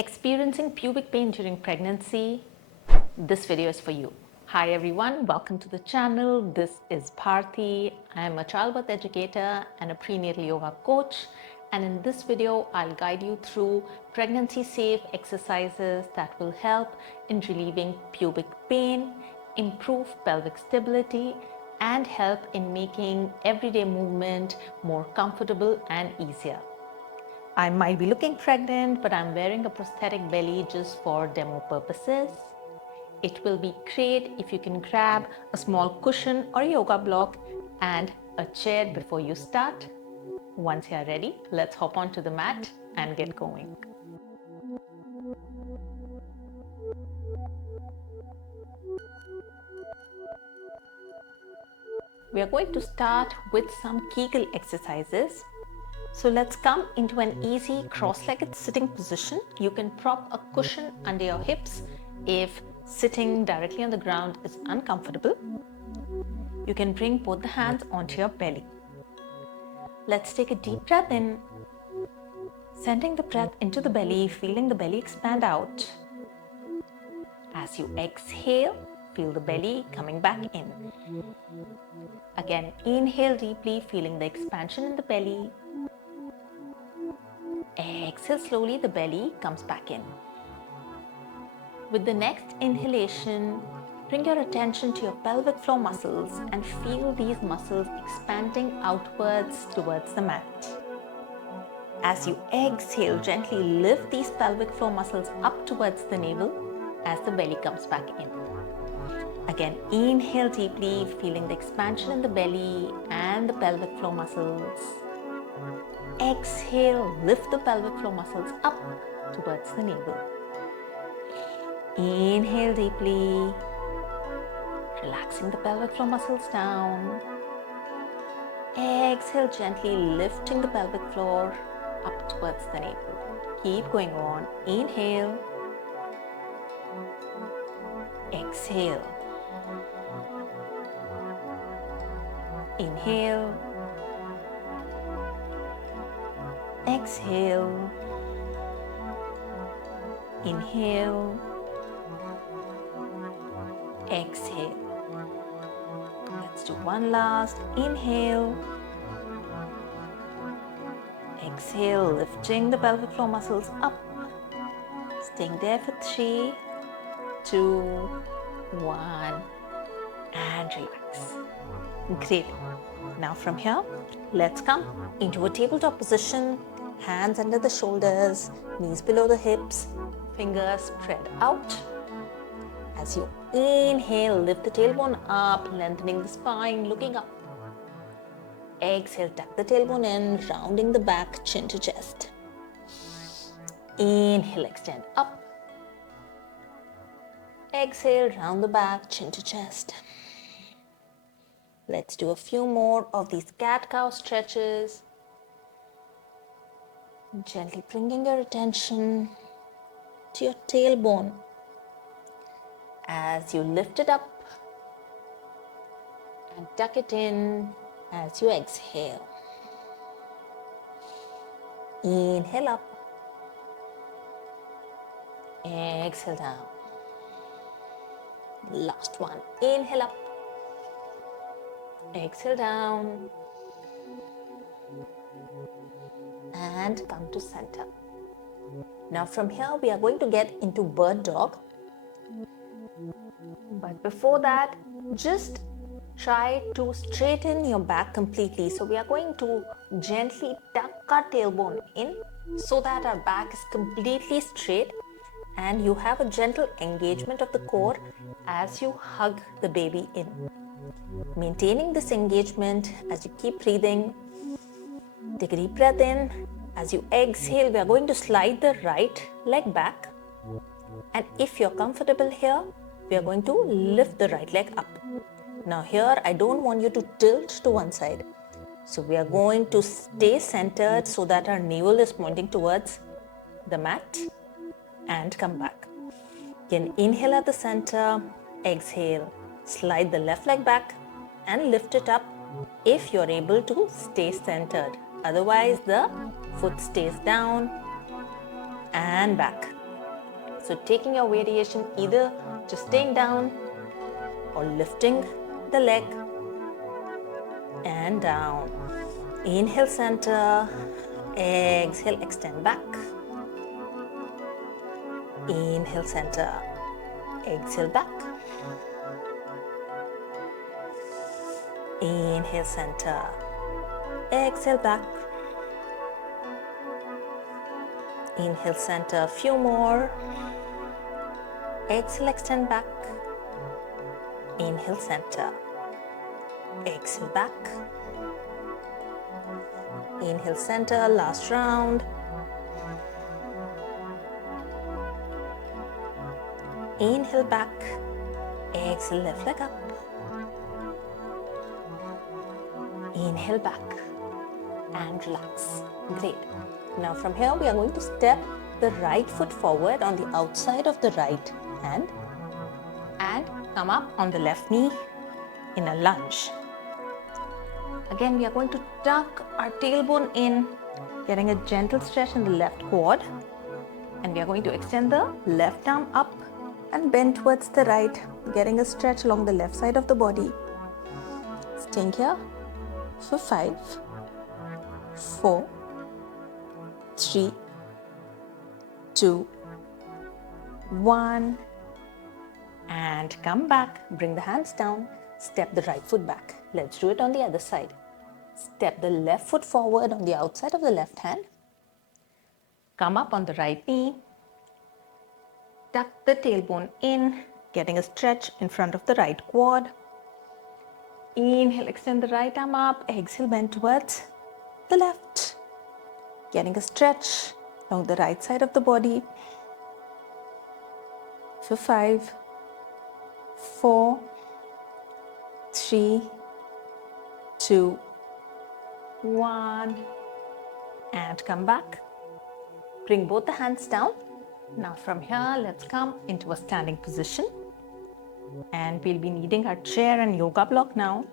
Experiencing pubic pain during pregnancy? This video is for you. Hi everyone, welcome to the channel. This is Bharti. I am a childbirth educator and a prenatal yoga coach. And in this video, I'll guide you through pregnancy safe exercises that will help in relieving pubic pain, improve pelvic stability, and help in making everyday movement more comfortable and easier. I might be looking pregnant, but I'm wearing a prosthetic belly just for demo purposes. It will be great if you can grab a small cushion or yoga block and a chair before you start. Once you're ready, let's hop onto the mat and get going. We are going to start with some Kegel exercises. So let's come into an easy cross-legged sitting position. You can prop a cushion under your hips if sitting directly on the ground is uncomfortable. You can bring both the hands onto your belly. Let's take a deep breath in, sending the breath into the belly, feeling the belly expand out. As you exhale, feel the belly coming back in. Again, inhale deeply, feeling the expansion in the belly. Exhale slowly, the belly comes back in. With the next inhalation, bring your attention to your pelvic floor muscles and feel these muscles expanding outwards towards the mat. As you exhale, gently lift these pelvic floor muscles up towards the navel as the belly comes back in. Again, inhale deeply, feeling the expansion in the belly and the pelvic floor muscles. Exhale, lift the pelvic floor muscles up towards the navel. Inhale deeply, relaxing the pelvic floor muscles down. Exhale, gently lifting the pelvic floor up towards the navel. Keep going on. Inhale. Exhale. Inhale. Exhale. Inhale. Exhale. Let's do one last. Inhale. Exhale, lifting the pelvic floor muscles up. Staying there for 3, 2, 1, and relax. Great. Now from here, let's come into a tabletop position. Hands under the shoulders, knees below the hips, fingers spread out. As you inhale, lift the tailbone up, lengthening the spine, looking up. Exhale, tuck the tailbone in, rounding the back, chin to chest. Inhale, extend up. Exhale, round the back, chin to chest. Let's do a few more of these cat-cow stretches. Gently bringing your attention to your tailbone as you lift it up and tuck it in as you exhale. Inhale up. Exhale down. Last one. Inhale up. Exhale down. And come to center. Now from here we are going to get into bird dog. But before that, just try to straighten your back completely. So we are going to gently tuck our tailbone in so that our back is completely straight and you have a gentle engagement of the core as you hug the baby in. Maintaining this engagement as you keep breathing. Take a deep breath in. As you exhale, we are going to slide the right leg back. And if you're comfortable here, we are going to lift the right leg up. Now here, I don't want you to tilt to one side. So we are going to stay centered so that our navel is pointing towards the mat and come back. Again, inhale at the center, exhale, slide the left leg back and lift it up if you're able to stay centered. Otherwise, the foot stays down and back. So taking your variation, either just staying down or lifting the leg and down. Inhale, center. Exhale, extend back. Inhale, center. Exhale, back. Inhale, center. Exhale, back. Inhale, center. A few more. Exhale, extend back. Inhale, center. Exhale, back. Inhale, center. Last round. Inhale, back. Exhale, left leg up. Inhale, back and relax. Great. Now from here we are going to step the right foot forward on the outside of the right hand and come up on the left knee in a lunge. Again, we are going to tuck our tailbone in, getting a gentle stretch in the left quad, and we are going to extend the left arm up and bend towards the right, getting a stretch along the left side of the body. Staying here for 5, 4, 3, 2, 1, and come back. Bring the hands down. Step the right foot back. Let's do it on the other side. Step the left foot forward on the outside of the left hand. Come up on the right knee. Tuck the tailbone in, getting a stretch in front of the right quad. Inhale, extend the right arm up. Exhale, bend towards the left, getting a stretch along the right side of the body for 5, 4, 3, 2, 1, and come back. Bring both the hands down. Now from here, let's come into a standing position, and we'll be needing our chair and yoga block now.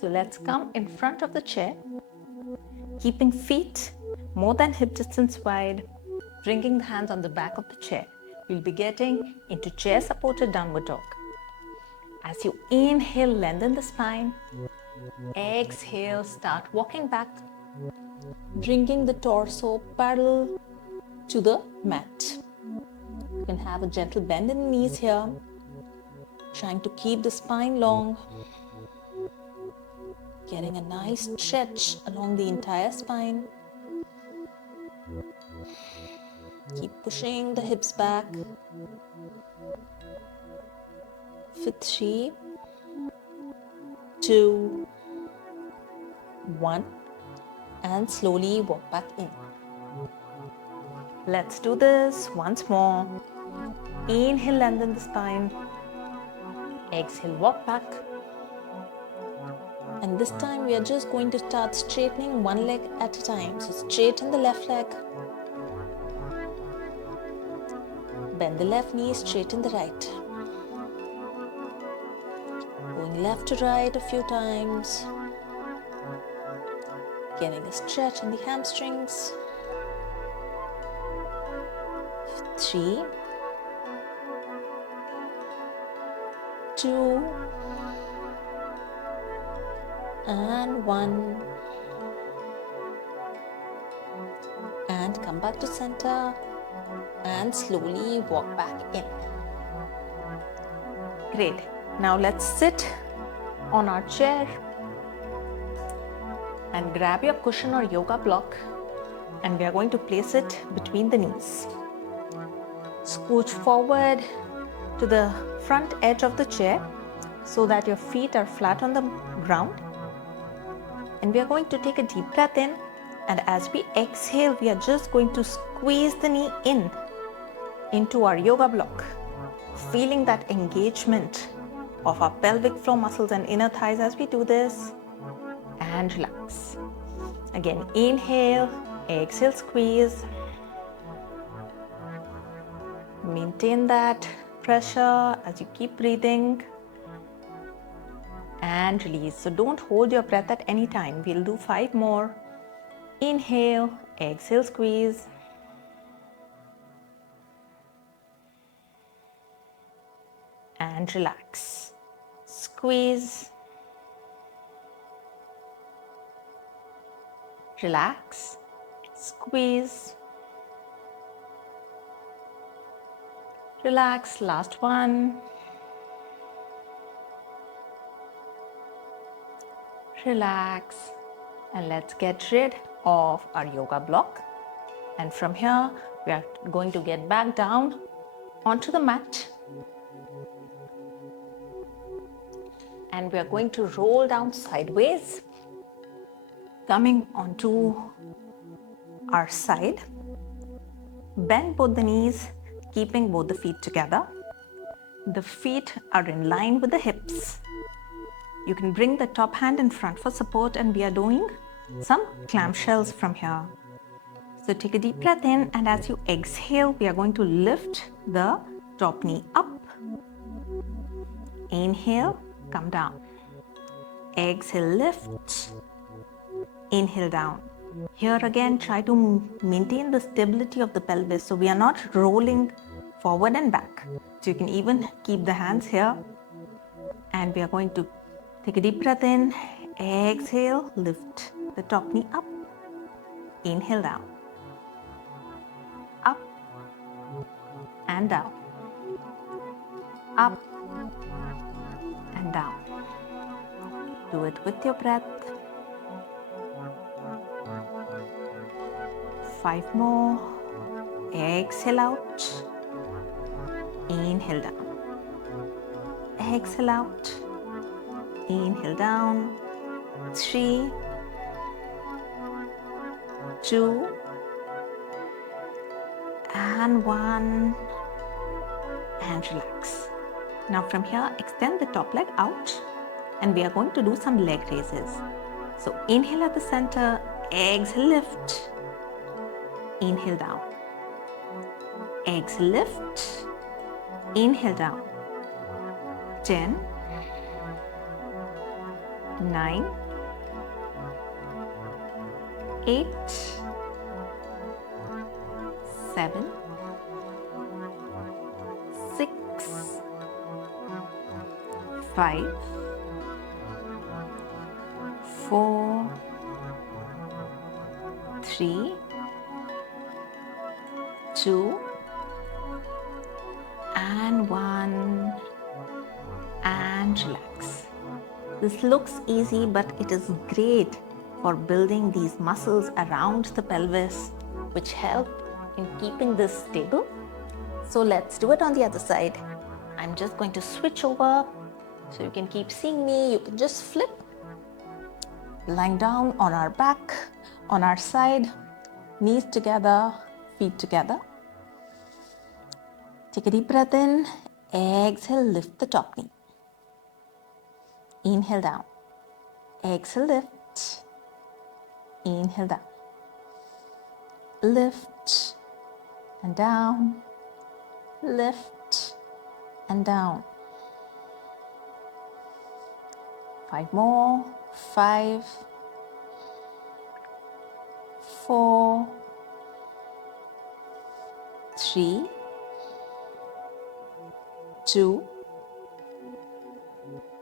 So let's come in front of the chair, keeping feet more than hip distance wide, bringing the hands on the back of the chair. We'll be getting into chair supported downward dog. As you inhale, lengthen the spine. Exhale, start walking back, bringing the torso parallel to the mat. You can have a gentle bend in the knees here, trying to keep the spine long, getting a nice stretch along the entire spine. Keep pushing the hips back for 3, 2, 1, and slowly walk back in. Let's do this once more. Inhale, lengthen the spine. Exhale, walk back. And this time we are just going to start straightening one leg at a time. So straighten the left leg. Bend the left knee, straighten the right. Going left to right a few times. Getting a stretch in the hamstrings. 3, 2, and 1. And come back to center and slowly walk back in. Great. Now let's sit on our chair and grab your cushion or yoga block, and we are going to place it between the knees. Scooch forward to the front edge of the chair so that your feet are flat on the ground. And we are going to take a deep breath in, and as we exhale, we are just going to squeeze the knee in into our yoga block, feeling that engagement of our pelvic floor muscles and inner thighs as we do this, and relax. Again, inhale, exhale, squeeze. Maintain that pressure as you keep breathing, and release. So don't hold your breath at any time. We'll do 5 more. Inhale, exhale, squeeze. and relax. Squeeze, relax, squeeze, relax. Last one. Relax, and let's get rid of our yoga block. And from here, we are going to get back down onto the mat. And we are going to roll down sideways, coming onto our side. Bend both the knees, keeping both the feet together. The feet are in line with the hips. You can bring the top hand in front for support, and we are doing some clamshells from here. So take a deep breath in, and as you exhale, we are going to lift the top knee up. Inhale, come down. Exhale, lift. Inhale, down. Here again, try to maintain the stability of the pelvis, so we are not rolling forward and back. So you can even keep the hands here. And we are going to take a deep breath in. Exhale, lift the top knee up. Inhale, down. Up and down. Up and down. Do it with your breath. 5 more. Exhale out. Inhale down. Exhale out. Inhale down. 3, 2, and 1. And relax. Now from here, extend the top leg out, and we are going to do some leg raises. So inhale at the center, exhale, lift. Inhale down. Exhale, lift. Inhale down. 10, 9, 8, 7, 6, 5, 4, 3, 2, and 1, and relax. This looks easy, but it is great for building these muscles around the pelvis, which help in keeping this stable. So let's do it on the other side. I'm just going to switch over so you can keep seeing me. You can just flip, lying down on our back, on our side, knees together, feet together. Take a deep breath in. Exhale, lift the top knee. Inhale down. Exhale, lift. Inhale down. Lift and down. Lift and down. 5 more. 5, 4, 3, 2,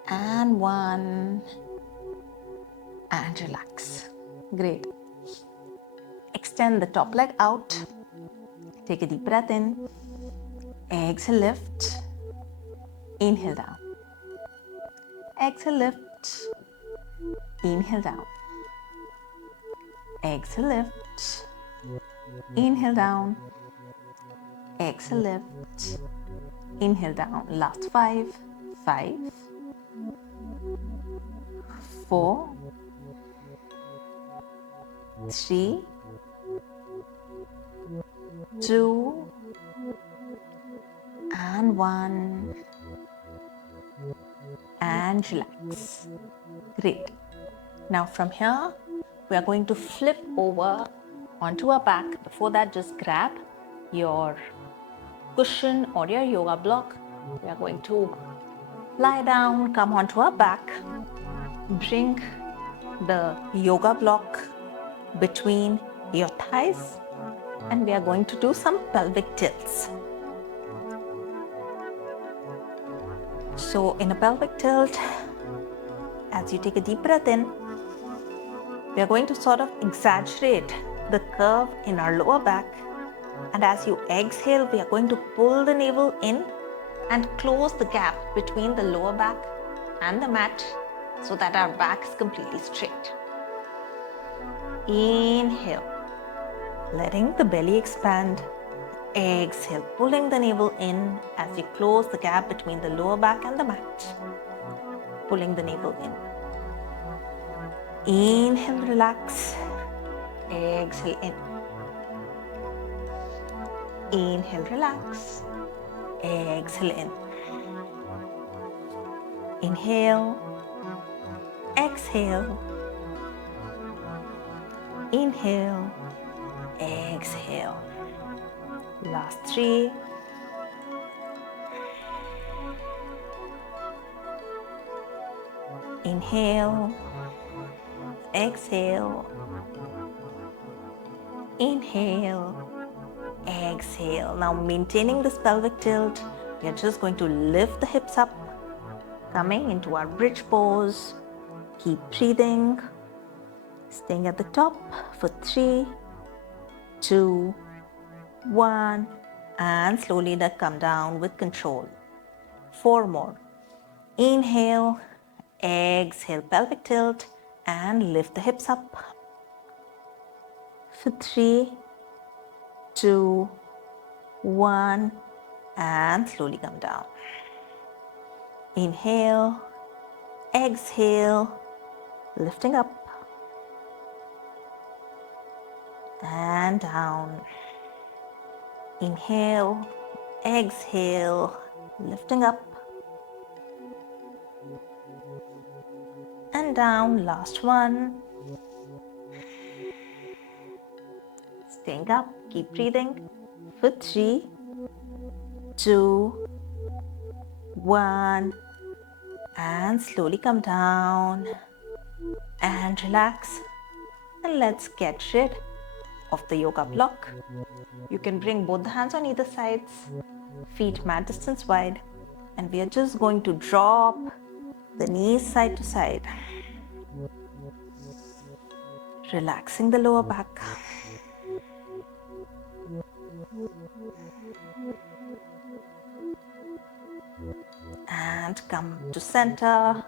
and 1, and relax. Great. Extend the top leg out. Take a deep breath in. Exhale, lift. Inhale down. Exhale, lift. Inhale down. Exhale, lift. Inhale down. Exhale, lift. Inhale down. Last 5, 5, 4, 3, 2, and 1, and relax. Great. Now from here, we are going to flip over onto our back. Before that, just grab your cushion or your yoga block. We are going to lie down, come onto our back, bring the yoga block between your thighs, and we are going to do some pelvic tilts. So in a pelvic tilt, as you take a deep breath in, we are going to sort of exaggerate the curve in our lower back. And as you exhale, we are going to pull the navel in and close the gap between the lower back and the mat so that our back is completely straight. Inhale, letting the belly expand. Exhale, pulling the navel in as you close the gap between the lower back and the mat. Pulling the navel in. Inhale, relax. Exhale in. Inhale, relax. Exhale in. Inhale. Exhale. Inhale. Exhale. Last 3. Inhale. Exhale. Inhale. Exhale. Now maintaining this pelvic tilt, we are just going to lift the hips up, coming into our bridge pose. Keep breathing. Staying at the top for 3, 2, 1, and slowly let come down with control. 4 more. Inhale, exhale, pelvic tilt, and lift the hips up. For 3, 2, 1, and slowly come down. Inhale, exhale, lifting up, and down. Inhale, exhale, lifting up, and down. Last one. Staying up, keep breathing. For 3, 2, 1, and slowly come down and relax. And let's get rid of the yoga block. You can bring both the hands on either sides, feet mat distance wide, and we are just going to drop the knees side to side, relaxing the lower back. And come to center.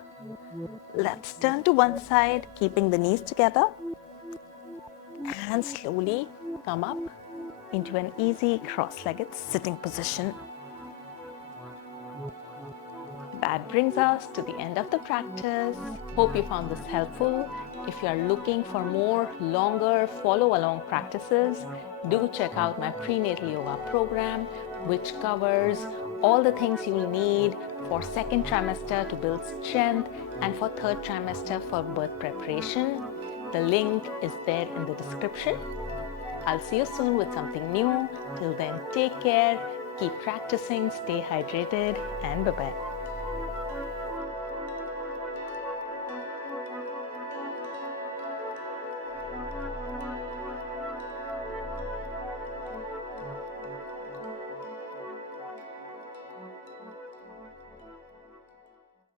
Let's turn to one side, keeping the knees together, and slowly come up into an easy cross-legged sitting position. That brings us to the end of the practice. Hope you found this helpful. If you are looking for more longer follow-along practices, do check out my prenatal yoga program, which covers all the things you will need for second trimester to build strength and for third trimester for birth preparation. The link is there in the description. I'll see you soon with something new. Till then, take care, keep practicing, stay hydrated, and bye-bye.